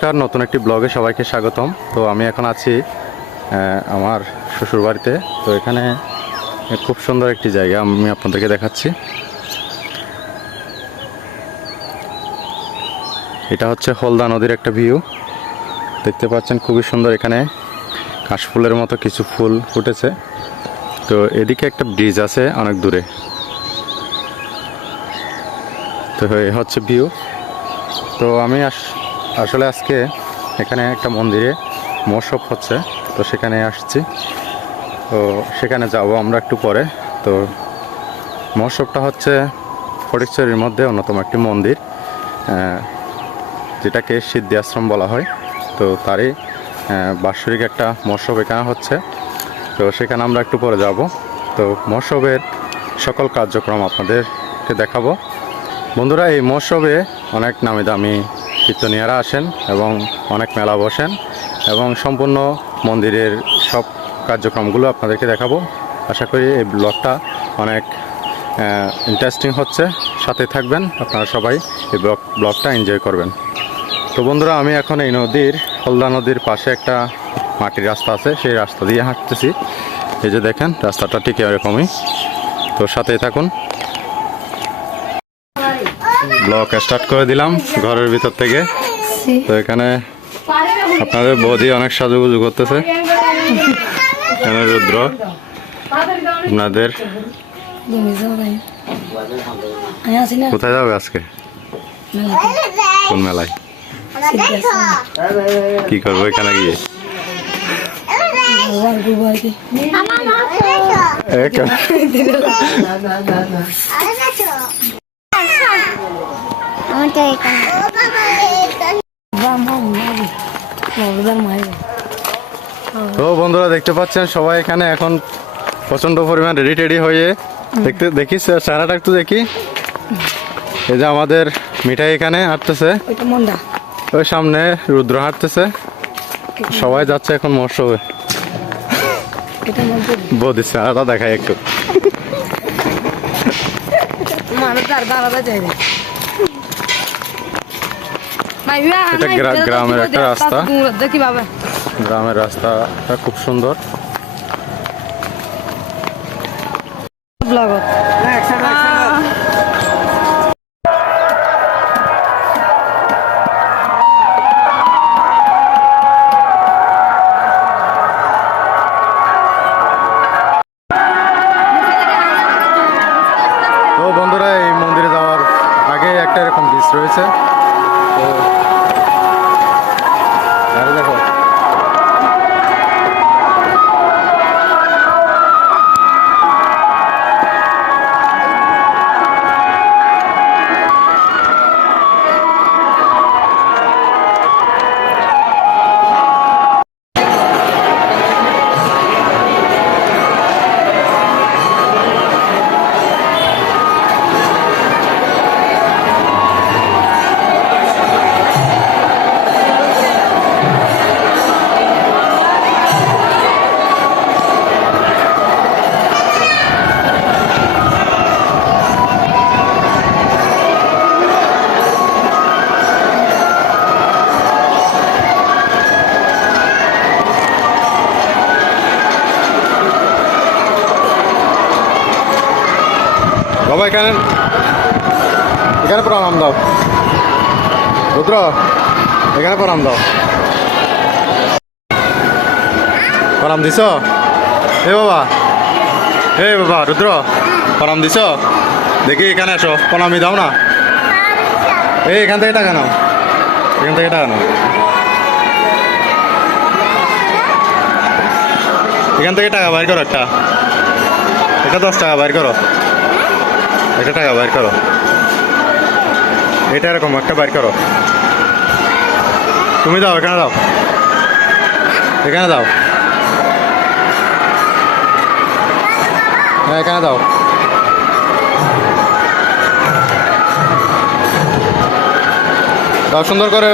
নমস্কার, নতুন একটি ব্লগে সবাইকে স্বাগতম। তো আমি এখন আছি আমার শ্বশুর বাড়িতে। তো এখানে খুব সুন্দর একটি জায়গা আমি আপনাদেরকে দেখাচ্ছি। এটা হচ্ছে হলদা নদীর একটা ভিউ, দেখতে পাচ্ছেন খুবই সুন্দর। এখানে কাশফুলের মতো কিছু ফুল ফুটেছে। তো এদিকে একটা ব্রিজ আছে অনেক দূরে। তো এই হচ্ছে ভিউ। তো আমি আসলে আজকে এখানে একটা মন্দিরে মহোৎসব হচ্ছে, তো সেখানে আসছি। তো সেখানে যাব আমরা একটু পরে। তো মহোৎসবটা হচ্ছে ফটিকছড়ির মধ্যে অন্যতম একটি মন্দির, যেটাকে সিদ্ধি আশ্রম বলা হয়। তো তারই বাৎসরিক একটা মহোৎসব এখানে হচ্ছে। তো সেখানে আমরা একটু পরে যাব। তো মহোৎসবের সকল কার্যক্রম আপনাদেরকে দেখাবো। বন্ধুরা, এই মহোৎসবে অনেক নামি দামি কীর্তনীয়ারা আসেন এবং অনেক মেলা বসেন, এবং সম্পূর্ণ মন্দিরের সব কার্যক্রমগুলো আপনাদেরকে দেখাবো। আশা করি এই ব্লগটা অনেক ইন্টারেস্টিং হচ্ছে, সাথে থাকবেন আপনারা সবাই, এই ব্লগটা এনজয় করবেন। তো বন্ধুরা, আমি এখন এই হলদা নদীর পাশে একটা মাটির রাস্তা আছে, সেই রাস্তা দিয়ে হাঁটতেছি। এই যে দেখেন, রাস্তাটা ঠিক এরকমই। তো সাথেই থাকুন। ব্লগ স্টার্ট করে দিলাম ঘরের ভিতর থেকে। তো এখানে আপনাদের বৌদি অনেক সাজুগুজু করতেছে। এখানে রুদ্র আপনাদের কোথায় যাবে আজকে? কোন মেলায়? কি করবো এখানে গিয়ে? তো বন্ধুরা, দেখতে পাচ্ছেন সবাই এখানে এখন প্রচন্ড পরিমাণ রেডি হয়ে দেখি চেহারাটা একটু দেখি। এই যে আমাদের মিঠাই এখানে হাঁটতেছে, ওই সামনে রুদ্র হাঁটতেছে। সবাই যাচ্ছে এখন মহোৎসবে। বৌদির চেহারাটা দেখায় একটু। এটা গ্রামের একটা রাস্তা, গ্রামের রাস্তাটা খুব সুন্দর। তো বন্ধুরা, এই মন্দিরে যাওয়ার আগে একটা এরকম ব্রিজ রয়েছে। তো দেখো, বাবা এখানে প্রণাম দাও। রুদ্র, এখানে প্রণাম দাও। প্রণাম দিছ? এ বাবা রুদ্র, প্রণাম দিছ? দেখি এখানে আসো, প্রণামই দাও না। এখান থেকে টাকা নাও, এখান থেকে টাকা নাও, এখান থেকে টাকা বাইর করো। এটা 10 টাকা বাইর করো, একটা টাকা বাইর করো। এটা এরকম একটা বাইর করো। তুমি দাও, এখানে দাও, এখানে দাও, হ্যাঁ এখানে দাও। দাও সুন্দর করে,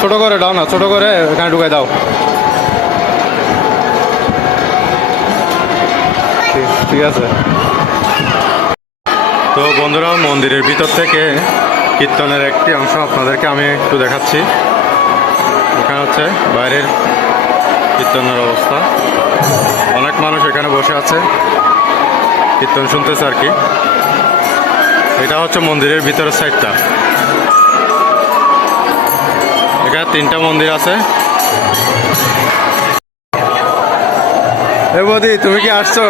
ছোট করে দাও না, ছোট করে এখানে ঢুকাই দাও। ঠিক আছে। তো বন্ধুরা, মন্দিরের ভিতর থেকে কীর্তনের একটি অংশ আপনাদেরকে আমি একটু দেখাচ্ছি। এখানে হচ্ছে বাইরের কীর্তনের অবস্থা, অনেক মানুষ এখানে বসে আছে কীর্তন শুনতেছে আর কি। এটা হচ্ছে মন্দিরের ভিতরের সাইডটা। এখানে 3টা মন্দির আছে। এ বৌদি, তুমি কি আসছো?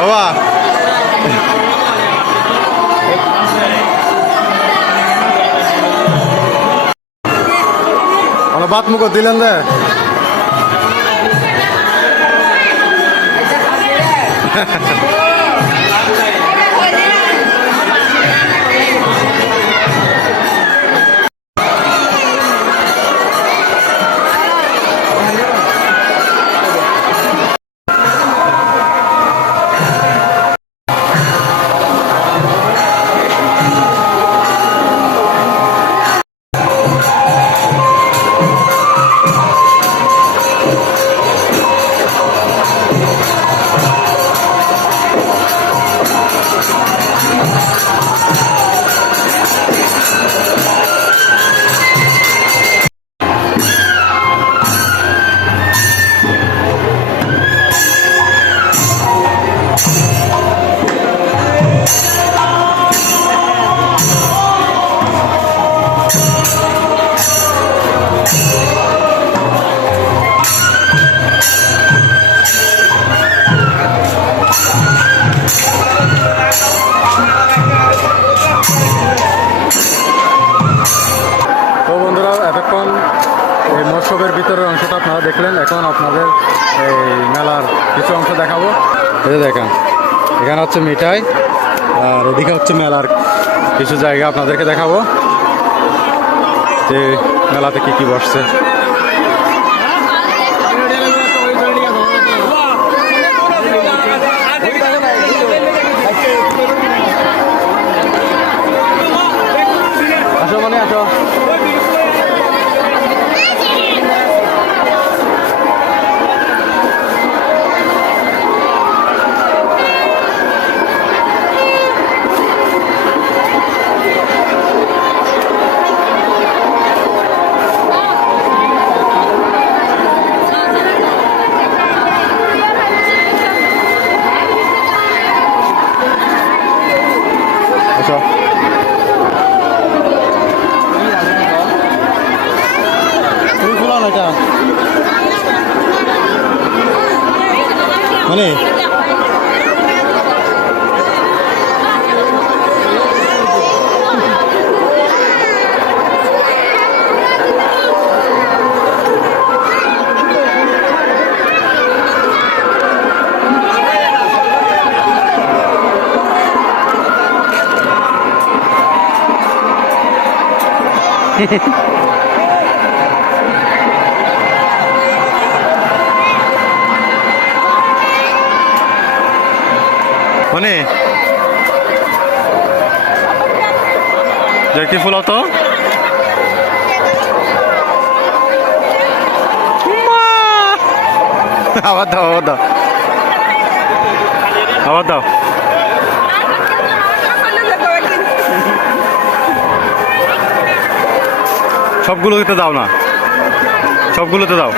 বাবা আমার বাত মুখ দিলেন দে। এতক্ষণ এই মৎস্যবের ভিতরের অংশটা আপনারা দেখলেন। এখন আপনাদের এই মেলার কিছু অংশ দেখাবো। এই যে দেখেন, এখানে হচ্ছে মিঠাই, আর এদিকে হচ্ছে মেলার কিছু জায়গা আপনাদেরকে দেখাবো যে মেলাতে কি কি বসছে। আসো মানে আসো। তুমি খোলা না এটা মানে মানে দেখি ফুল তো আবার দাও আবার দাও আবার দাও। সবগুলোতে দাও না, সবগুলোতে দাও।